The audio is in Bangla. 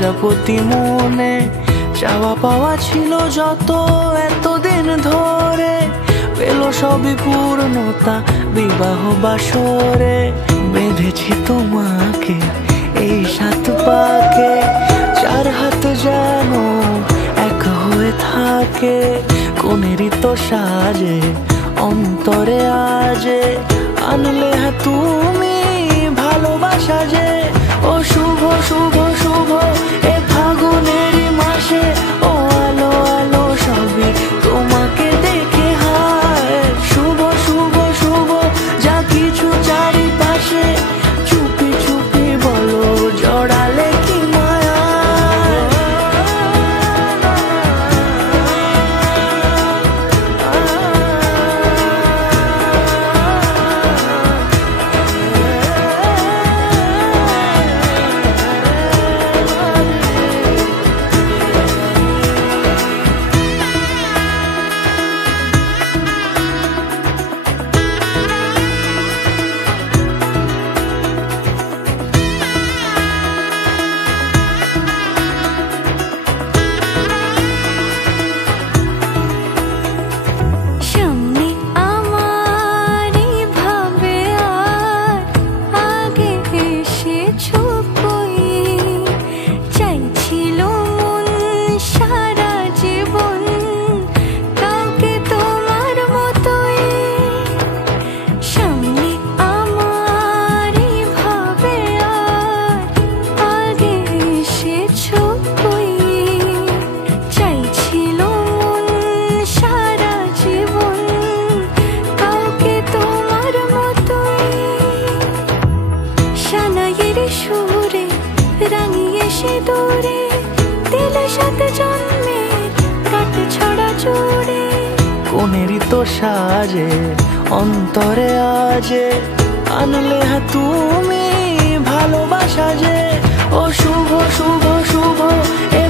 প্রজাপতি মনে চাওয়া পাওয়া ছিল যত এতদিন ধরে, পেল সবই পূর্ণতা বিবাহ বাসরে। বেঁধেছি তোমাকে এই 7 পাকে, 4 হাত যেন এক হয়ে থাকে। কোনেরই তো সাজে অন্তরে আজে, আনলে হ্যাঁ তুমি ভালোবাসা যে। ও শুভ শুভ শুভ এ ফাগুনেরই মাসে, ও আলো আলো সবই তোমাকে দেখে হায়। শুভ শুভ শুভ যা কিছু চারিপাশে, চুপি চুপি বলো জড়ালে কি মায়া। কোনেরই তো সাজে অন্তরে আজে, আনলে হ্যাঁ তুমি ভালোবাসা যে। ও শুভ শুভ শুভ এ